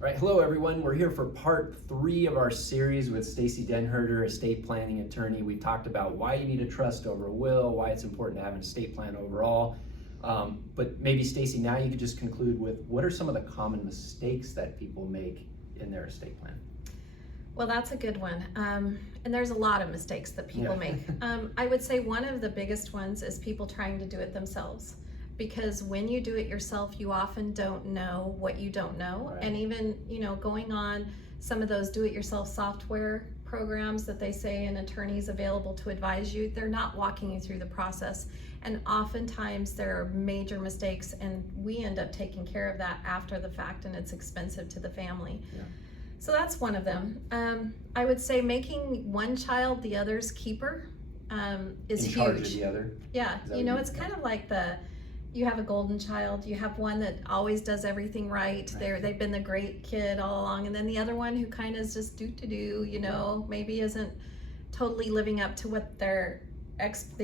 All right, hello everyone. We're here for part 3 of our series with Stacy Denherder, estate planning attorney. We talked about why you need a trust over a will, why it's important to have an estate plan overall. But maybe Stacy, now you could just conclude with what are some of the common mistakes that people make in their estate plan? Well, that's a good one. And there's a lot of mistakes that people make. I would say one of the biggest ones is people trying to do it themselves. Because when you do it yourself, you often don't know what you don't know. Right. And even, going on some of those do-it-yourself software programs that they say an attorney's available to advise you, they're not walking you through the process. And oftentimes there are major mistakes, and we end up taking care of that after the fact, and it's expensive to the family. Yeah. So that's one of them. I would say making one child the other's keeper is huge. In charge of the other? Yeah, it's kind of like you have a golden child, you have one that always does everything right. They've been the great kid all along, and then the other one who kind of is just maybe isn't totally living up to what the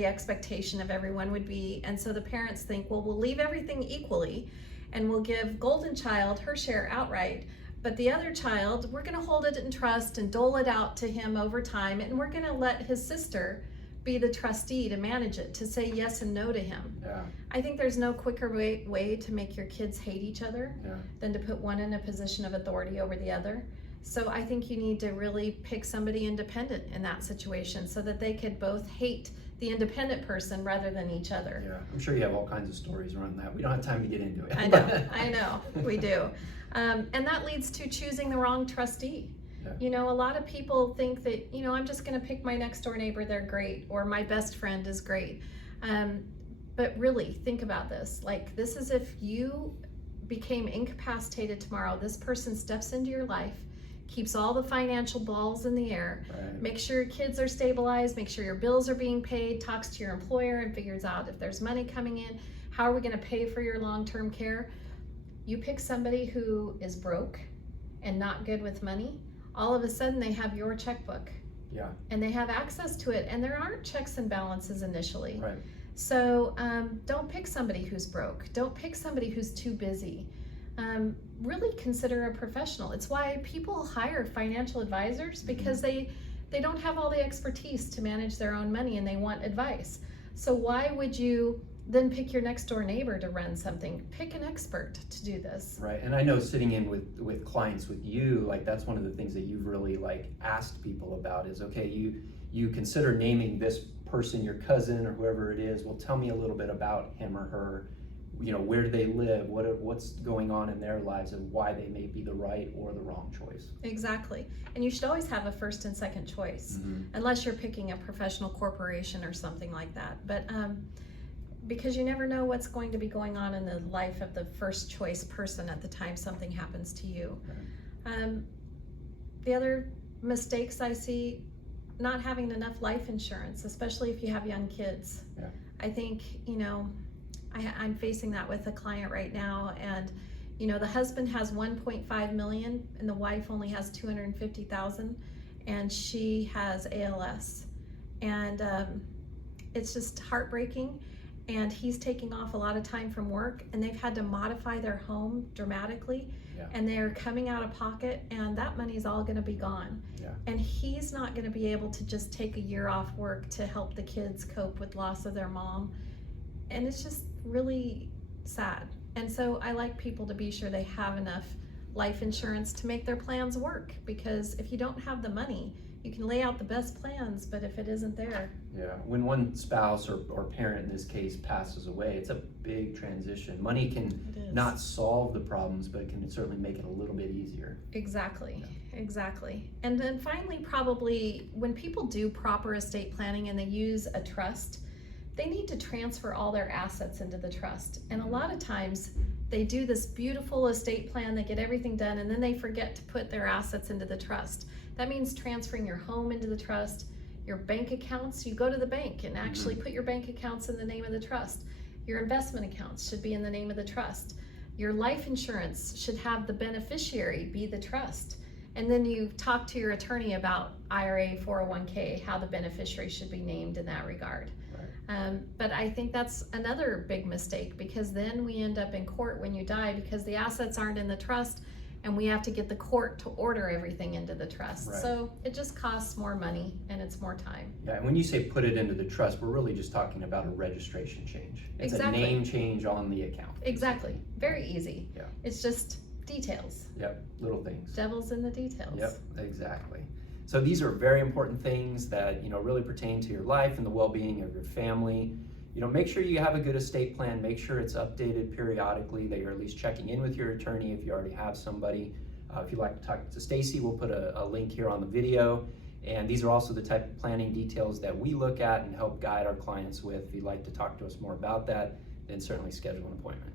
expectation of everyone would be. And so the parents think, well, we'll leave everything equally and we'll give golden child her share outright, but the other child, we're going to hold it in trust and dole it out to him over time, and we're going to let his sister be the trustee to manage it, to say yes and no to him. Yeah. I think there's no quicker way to make your kids hate each other than to put one in a position of authority over the other. So I think you need to really pick somebody independent in that situation so that they could both hate the independent person rather than each other. Yeah, I'm sure you have all kinds of stories around that. We don't have time to get into it. I know, we do. And that leads to choosing the wrong trustee. Yeah. A lot of people think that, I'm just going to pick my next door neighbor, they're great, or my best friend is great. But really, think about this. Like, this is if you became incapacitated tomorrow, this person steps into your life, keeps all the financial balls in the air, make sure your kids are stabilized, make sure your bills are being paid, talks to your employer and figures out if there's money coming in, how are we going to pay for your long-term care. You pick somebody who is broke and not good with money, all of a sudden they have your checkbook. Yeah. And they have access to it, and there aren't checks and balances initially. Right. So don't pick somebody who's broke. Don't pick somebody who's too busy. Really consider a professional. It's why people hire financial advisors, because they don't have all the expertise to manage their own money and they want advice. So why would you then pick your next door neighbor to run something? Pick an expert to do this. Right, and I know sitting in with clients with you, like that's one of the things that you've really asked people about is, okay, you consider naming this person your cousin or whoever it is. Well, tell me a little bit about him or her. Where do they live? What's going on in their lives, and why they may be the right or the wrong choice. Exactly, and you should always have a first and second choice, unless you're picking a professional corporation or something like that. But because you never know what's going to be going on in the life of the first choice person at the time something happens to you. Right. The other mistakes I see, not having enough life insurance, especially if you have young kids. Yeah. I think, I'm facing that with a client right now, and the husband has 1.5 million and the wife only has 250,000, and she has ALS, and it's just heartbreaking. And he's taking off a lot of time from work, and they've had to modify their home dramatically, and they're coming out of pocket, and that money's all going to be gone. Yeah. And he's not going to be able to just take a year off work to help the kids cope with loss of their mom. And it's just really sad. And so I like people to be sure they have enough life insurance to make their plans work, because if you don't have the money, you can lay out the best plans, but if it isn't there. Yeah, when one spouse or parent in this case passes away, it's a big transition. Money can not solve the problems, but it can certainly make it a little bit easier. Exactly, exactly. And then finally, probably when people do proper estate planning and they use a trust, they need to transfer all their assets into the trust. And a lot of times they do this beautiful estate plan, they get everything done, and then they forget to put their assets into the trust. That means transferring your home into the trust, your bank accounts. You go to the bank and actually put your bank accounts in the name of the trust. Your investment accounts should be in the name of the trust. Your life insurance should have the beneficiary be the trust. And then you talk to your attorney about IRA, 401k, how the beneficiary should be named in that regard. But I think that's another big mistake, because then we end up in court when you die because the assets aren't in the trust, and we have to get the court to order everything into the trust. Right. So it just costs more money and it's more time. Yeah, and when you say put it into the trust, we're really just talking about a registration change. It's Exactly. a name change on the account. Exactly. Very easy. Yeah. It's just details. Yep, little things. Devil's in the details. Yep, exactly. So these are very important things that, really pertain to your life and the well-being of your family. Make sure you have a good estate plan. Make sure it's updated periodically, that you're at least checking in with your attorney if you already have somebody. If you'd like to talk to Stacy, we'll put a link here on the video. And these are also the type of planning details that we look at and help guide our clients with. If you'd like to talk to us more about that, then certainly schedule an appointment.